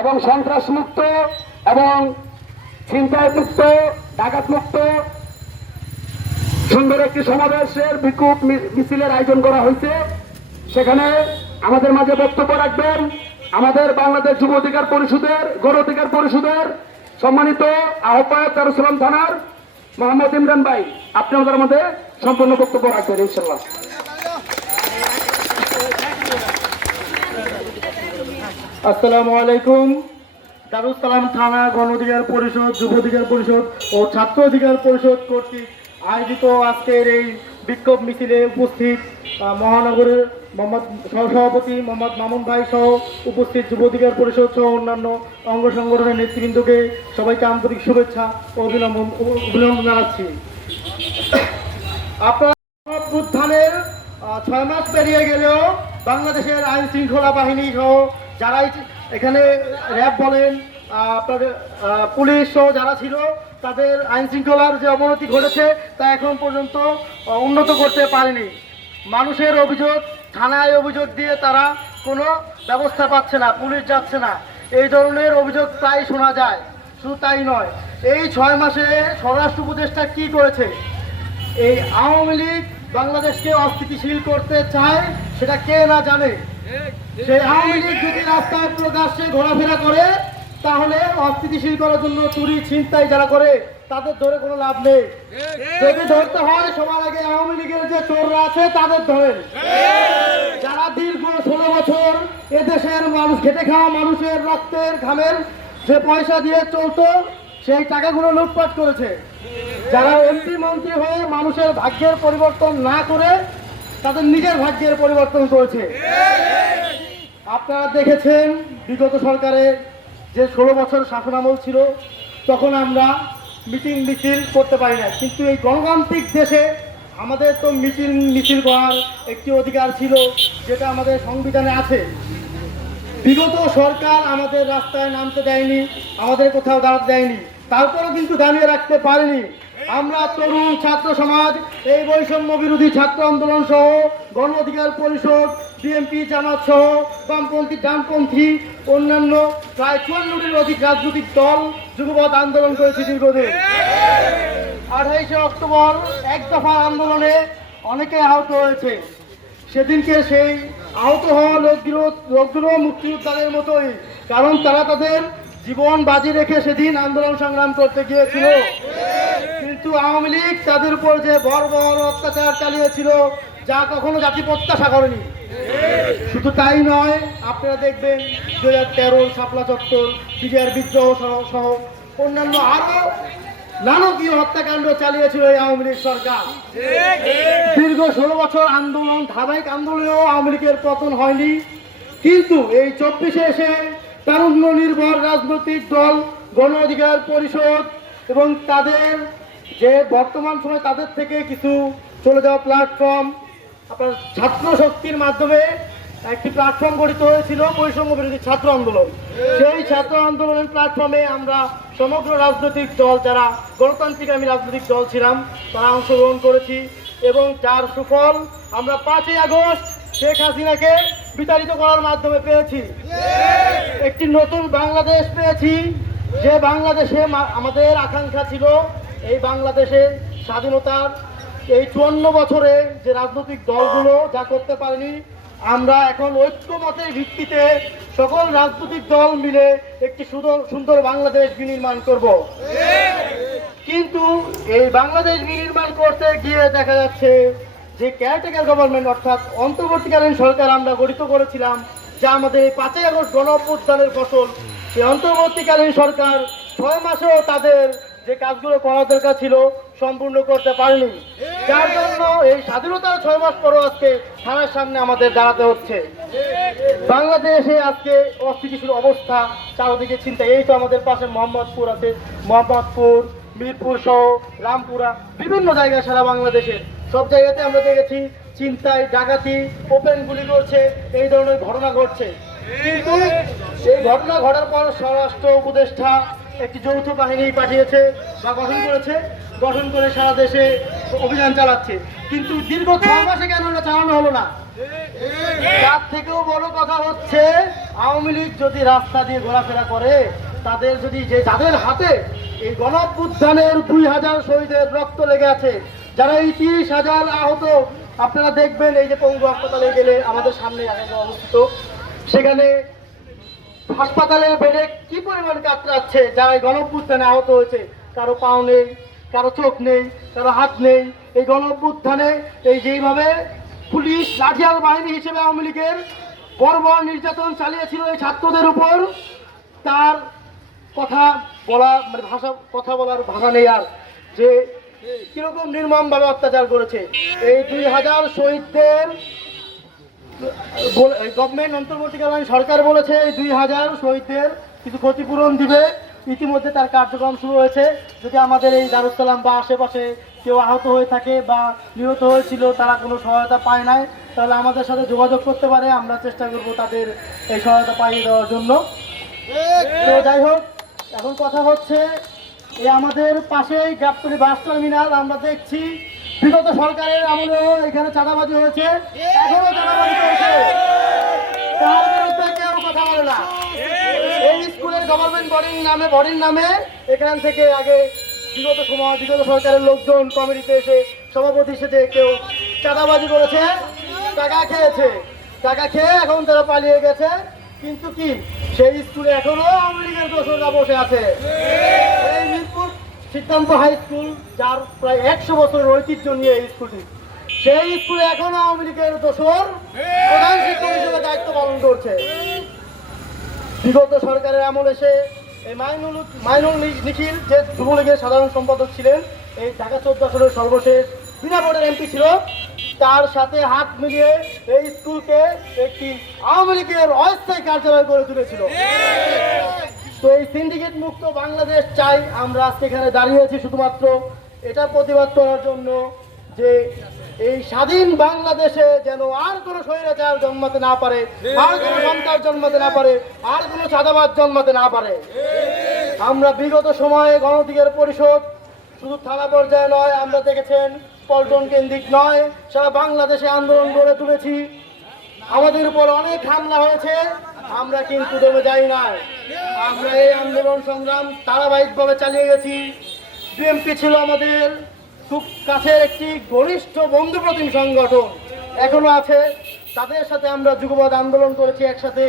এবং সন্ত্রাস মুক্ত এবং ছিনতাই মুক্ত ডাকাত মুক্ত সুন্দর একটি সমাবেশের বিক্ষোভ মিছিলের আয়োজন করা হয়েছে। সেখানে আমাদের মাঝে বক্তব্য রাখবেন আমাদের বাংলাদেশ যুব অধিকার পরিষদের গণ অধিকার পরিষদের সম্মানিত আহ্বায়ক দারুসালাম থানার মোহাম্মদ ইমরান ভাই। আপনি আমাদের মধ্যে সম্পূর্ণ বক্তব্য রাখবেন ইনশাআল্লাহ। আসসালামু আলাইকুম। দারুসালাম থানা গণ অধিকার পরিষদ, যুব অধিকার পরিষদ ও ছাত্র অধিকার পরিষদ কর্তৃক আয়োজিত আজকের এই বিক্ষোভ মিছিলে উপস্থিত মহানগরের সহসভাপতি মোহাম্মদ মামুন ভাই সহ উপস্থিত যুব অধিকার পরিষদ সহ অন্যান্য অঙ্গ সংগঠনের নেতৃবৃন্দকে সবাইকে আন্তরিক শুভেচ্ছা ও অভিনন্দন জানাচ্ছি। আপনার উত্থানের 6 মাস পেরিয়ে গেলেও বাংলাদেশের আইন শৃঙ্খলা বাহিনী সহ যারাই এখানে র্যাব বলেন আপনাদের পুলিশ সহ যারা ছিল তাদের আইন শৃঙ্খলার যে অবনতি ঘটেছে তা এখন পর্যন্ত উন্নত করতে পারেনি। মানুষের অভিযোগ, থানায় অভিযোগ দিয়ে তারা কোনো ব্যবস্থা পাচ্ছে না, পুলিশ যাচ্ছে না, এই ধরনের অভিযোগ প্রায় শোনা যায়। শুধু তাই নয়, এই 6 মাসে স্বরাষ্ট্র উপদেষ্টা কী করেছে? এই আওয়ামী লীগ বাংলাদেশকে অস্থিতিশীল করতে চায় সেটা কে না জানে। সেই আওয়ামী লীগ যদি রাস্তায় প্রকাশ্যে ঘোরাফেরা করে তাহলে অস্থিতিশীল করার জন্য চুরি ছিনতাই যারা করে তাদের ধরে কোনো লাভ নেই। যদি ধরতে হয় সবার আগে আওয়ামী লীগের যে চোররা আছে তাদের ধরেন, যারা দীর্ঘ 16 বছর এদেশের মানুষ খেটে খাওয়া মানুষের রক্তের ঘামের যে পয়সা দিয়ে চলতো সেই টাকাগুলো লুটপাট করেছে। যারা এমপি মন্ত্রী হয়ে মানুষের ভাগ্যের পরিবর্তন না করে তাদের নিজের ভাগ্যের পরিবর্তন করেছে। আপনারা দেখেছেন বিগত সরকারের যে 16 বছর শাসনামল ছিল তখন আমরা মিছিল করতে পারি না, কিন্তু এই গণতান্ত্রিক দেশে আমাদের তো মিছিল করার একটি অধিকার ছিল যেটা আমাদের সংবিধানে আছে। বিগত সরকার আমাদের রাস্তায় নামতে দেয়নি, আমাদের কোথাও দাঁড়াতে দেয়নি, তারপরেও কিন্তু দাঁড়িয়ে রাখতে পারেনি। আমরা তরুণ ছাত্র সমাজ এই বৈষম্য বিরোধী ছাত্র আন্দোলন সহ গণ অধিকার পরিষদ, বিএনপি, জামাত সহ বামপন্থী, ডানপন্থী অন্যান্য প্রায় 54টির অধিক রাজনৈতিক দল যুগপৎ আন্দোলন করেছে দীর্ঘদিন। 28শে অক্টোবর এক দফা আন্দোলনে অনেকে আহত হয়েছে। সেদিনকে সেই আহত হওয়া লোকগুলো মুক্তিযোদ্ধাদের মতোই, কারণ তারা তাদের জীবন বাজি রেখে সেদিন আন্দোলন সংগ্রাম করতে গিয়েছিল। কিন্তু কিন্তু আওয়ামী লীগ তাদের উপর যে বর্বর অত্যাচার চালিয়েছিল যা কখনো জাতি প্রত্যাশা করেনি। শুধু তাই নয়, আপনারা দেখবেন 2013 শাপলা চত্বর বিজয়ের বিদ্রোহ সহ অন্যান্য আরো নানকীয় হত্যাকাণ্ড চালিয়েছিল এই আওয়ামী লীগ সরকার। দীর্ঘ 16 বছর আন্দোলন, ধারাবাহিক আন্দোলনেও আওয়ামী লীগের পতন হয়নি। কিন্তু এই 24-এ এসে তারুণ্য নির্ভর রাজনৈতিক দল গণ অধিকার পরিষদ এবং তাদের যে বর্তমান সময় তাদের থেকে কিছু চলে যাওয়া প্ল্যাটফর্ম, আপনার ছাত্র শক্তির মাধ্যমে একটি প্ল্যাটফর্ম গঠিত হয়েছিল বৈষম্য বিরোধী ছাত্র আন্দোলন। সেই ছাত্র আন্দোলনের প্ল্যাটফর্মে আমরা সমগ্র রাজনৈতিক দল যারা গণতান্ত্রিক আমি রাজনৈতিক দল ছিলাম তারা অংশগ্রহণ করেছি এবং যার সুফল আমরা 5ই আগস্ট শেখ হাসিনাকে বিতাড়িত করার মাধ্যমে পেয়েছি। একটি নতুন বাংলাদেশ পেয়েছি, যে বাংলাদেশে আমাদের আকাঙ্ক্ষা ছিল এই বাংলাদেশে স্বাধীনতার এই 54 বছরে যে রাজনৈতিক দলগুলো যা করতে পারেনি, আমরা এখন ঐক্যমতের ভিত্তিতে সকল রাজনৈতিক দল মিলে একটি সুন্দর বাংলাদেশ বিনির্মাণ করব। কিন্তু এই বাংলাদেশ বিনির্মাণ করতে গিয়ে দেখা যাচ্ছে যে কেয়ারটেকার গভর্নমেন্ট অর্থাৎ অন্তর্বর্তীকালীন সরকার আমরা গঠিত করেছিলাম, যা আমাদের এই 5ই আগস্ট গণ অভ্যুত্থানের ফসল, এই অন্তর্বর্তীকালীন সরকার 6 মাসেও তাদের যে কাজগুলো করা দরকার ছিল সম্পূর্ণ করতে পারেনি, যার জন্য এই স্বাধীনতার 6 মাস পরও আজকে থানার সামনে আমাদের দাঁড়াতে হচ্ছে। বাংলাদেশে আজকে অস্থিতিশীল অবস্থা, চারদিকে চিন্তা। এই তো আমাদের পাশে মোহাম্মদপুর আছে, মোহাম্মদপুর, মিরপুর সহ রামপুরা, বিভিন্ন জায়গায় সারা বাংলাদেশে সব জায়গাতে আমরা দেখেছি চিন্তায়, ডাকাতি, ওপেন গুলি করছে, এই ধরনের ঘটনা ঘটছে। কিন্তু এই ঘটনা ঘটার পর স্বরাষ্ট্র উপদেষ্টা একটি যৌথ বাহিনী পাঠিয়েছে বা গঠন করে সারা দেশে অভিযান চালাচ্ছে। কিন্তু দীর্ঘ 6 মাসে কেন এটা চালানো হলো না? তার থেকেও বড় কথা হচ্ছে আওয়ামী লীগ যদি রাস্তা দিয়ে ঘোরাফেরা করে, তাদের যদি যাদের হাতে এই গণ অভ্যুত্থানের 2000 শহীদের রক্ত লেগে আছে, যারা এই 30,000 আহত, আপনারা দেখবেন এই যে পঙ্গু হাসপাতালে গেলে আমাদের সামনে অবস্থিত, সেখানে হাসপাতালের বেডে কি পরিমাণ কাতরাচ্ছে যারা এই গণ অভ্যুত্থানে আহত হয়েছে। কারো পাও নেই, কারো চোখ নেই, কারো হাত নেই। এই গণ অভ্যুত্থানে এই যেইভাবে পুলিশ লাঠিয়াল বাহিনী হিসেবে আওয়ামী লীগের বর্বর নির্যাতন চালিয়েছিল এই ছাত্রদের উপর, তার কথা বলার ভাষা নেই আর, যে কিরকম নির্মমভাবে অত্যাচার করেছে। এই 2000 শহীদদের গভর্নমেন্ট অন্তর্বর্তীকালীন সরকার বলেছে এই 2000 শহীদদের কিছু ক্ষতিপূরণ দিবে। ইতিমধ্যে তার কার্যক্রম শুরু হয়েছে। যদি আমাদের এই দারুসালাম বা আশেপাশে কেউ আহত হয়ে থাকে বা নিহত হয়েছিল, তারা কোনো সহায়তা পায় নাই, তাহলে আমাদের সাথে যোগাযোগ করতে পারে, আমরা চেষ্টা করব তাদের এই সহায়তা পাইয়ে দেওয়ার জন্য। তো যাই হোক, এখন কথা হচ্ছে এই আমাদের পাশেই গাবতলী বাস টার্মিনাল, আমরা দেখছি বিগত সরকারের আমলেও এখানে চাঁদাবাজি হয়েছে, এখনো চাঁদাবাজি চলছে, তার বিরুদ্ধে কেউ কথা বলে না। এই স্কুলের গভর্নমেন্ট বডির নামে এখান থেকে আগে বিগত সরকারের লোকজন কমিটিতে এসে সভাপতি হিসেবে কেউ চাঁদাবাজি করেছে, টাকা খেয়ে এখন তারা পালিয়ে গেছে। কিন্তু কি সেই স্কুলে এখনো আওয়ামী লীগের দোসররা বসে আছে। এই মিরপুর সিদ্ধান্ত হাই স্কুল, যার প্রায় 100 বছরের ঐতিহ্য নিয়ে এই স্কুলটি, সেই স্কুলে এখনো আওয়ামী লীগের দোসর প্রধান শিক্ষক হিসেবে দায়িত্ব পালন করছে। বিগত সরকারের আমল এসে এই মাইনুল নিখিল যে যুবলীগের সাধারণ সম্পাদক ছিলেন, এই ঢাকা 14 আসনের সর্বশেষ বিনা ভোটের এমপি ছিল, তার সাথে হাত মিলিয়ে এই স্কুলকে একটি আওয়ামী লীগের অস্থায়ী কার্যালয় করে তুলেছিল। তো এই সিন্ডিকেট মুক্ত বাংলাদেশ চাই। আমরা আজকে এখানে দাঁড়িয়েছি শুধুমাত্র এটা প্রতিবাদ করার জন্য যে এই স্বাধীন বাংলাদেশে যেন আর কোনো স্বৈরাচার জন্মাতে না পারে, আর কোনো সন্ত্রাস জন্মাতে না পারে, আর কোনো চাঁদাবাজ জন্মাতে না পারে। আমরা বিগত সময়ে গণ অধিকার পরিষদ শুধু থানা পর্যায়ে নয়, আমরা দেখেছেন পল্টন কেন্দ্রিক নয়, সারা বাংলাদেশে আন্দোলন গড়ে তুলেছি। আমাদের উপর অনেক হামলা হয়েছে, আমরা কিন্তু দমে যাই না। আমরা এই আন্দোলন সংগ্রাম ধারাবাহিকভাবে চালিয়ে গেছি। বিএনপি ছিল আমাদের খুব কাছের একটি ঘনিষ্ঠ বন্ধুপ্রতিম সংগঠন, এখনো আছে। তাদের সাথে আমরা যুগপৎ আন্দোলন করেছি একসাথে।